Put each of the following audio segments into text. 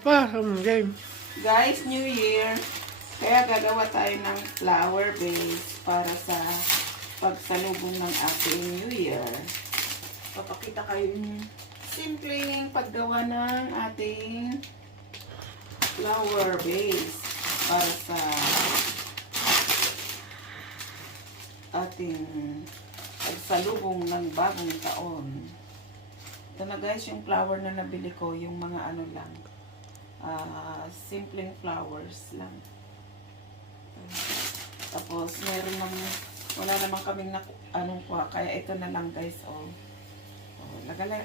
Pa, game. Guys, New Year. Kaya gagawa tayo ng flower base para sa pagsalubong ng ating New Year. Papakita kayo yung simpleng paggawa ng ating flower base para sa ating pagsalubong ng bagong taon. Ito na guys, yung flower na nabili ko, yung mga ano lang, simpleng flowers lang. Tapos meron ng, wala naman kaming anong kuha, kaya ito na lang guys.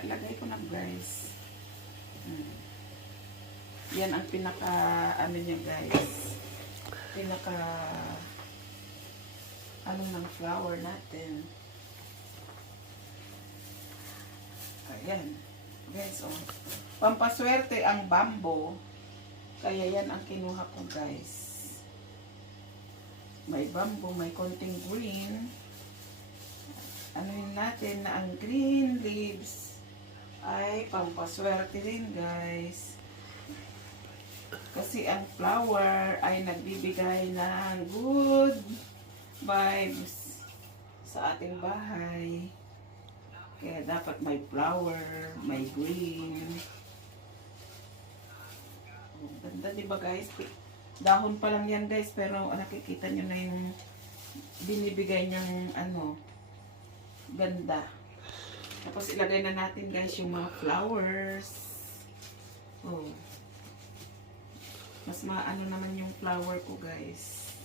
Lagay ko na guys. Yan ang pinaka ano niya guys, pinaka ano ng flower natin. Ayan guys, pampaswerte ang bamboo, kaya yan ang kinuha ko guys. May bamboo, may konting green. Anuhin natin na ang green leaves ay pampaswerte din guys, kasi ang flower ay nagbibigay ng good vibes sa ating bahay. Kaya dapat may flower, may green. Ganda diba guys? Dahon pa lang yan guys, pero nakikita nyo na yung binibigay niyang ano, ganda. Tapos ilagay na natin guys yung mga flowers. Mas maano naman yung flower ko guys.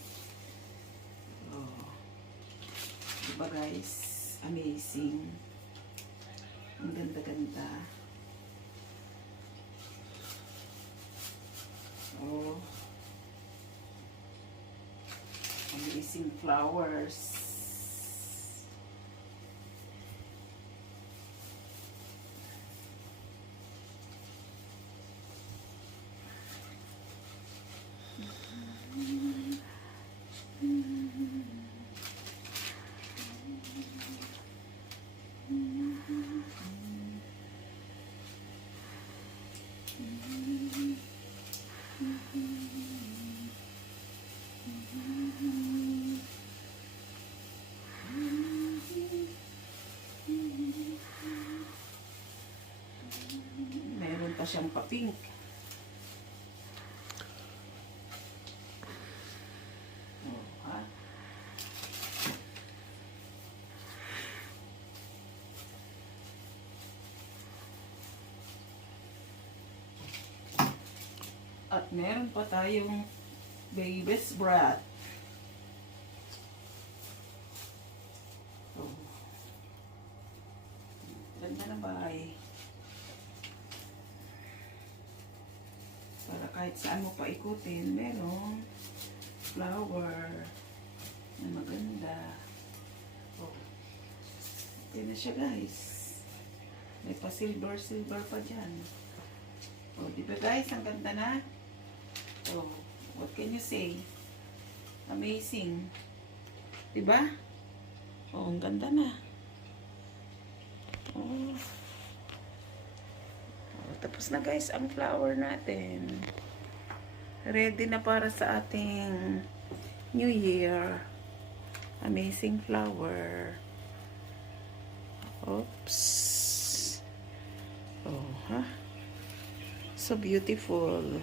Diba guys? Amazing. Ang ganda-ganda. Amazing flowers. Meron pa siyang pa-pink. At meron pa tayong baby's breath. Ganda na bahay. Para kahit saan mo pa ikutin, merong flower na maganda. Ito na siya guys. May pa silver pa dyan. Diba guys, ang ganda na? What can you say? Amazing. Diba? Ang ganda na. Tapos na guys ang flower natin. Ready na para sa ating New Year. Amazing flower. Oops. So beautiful.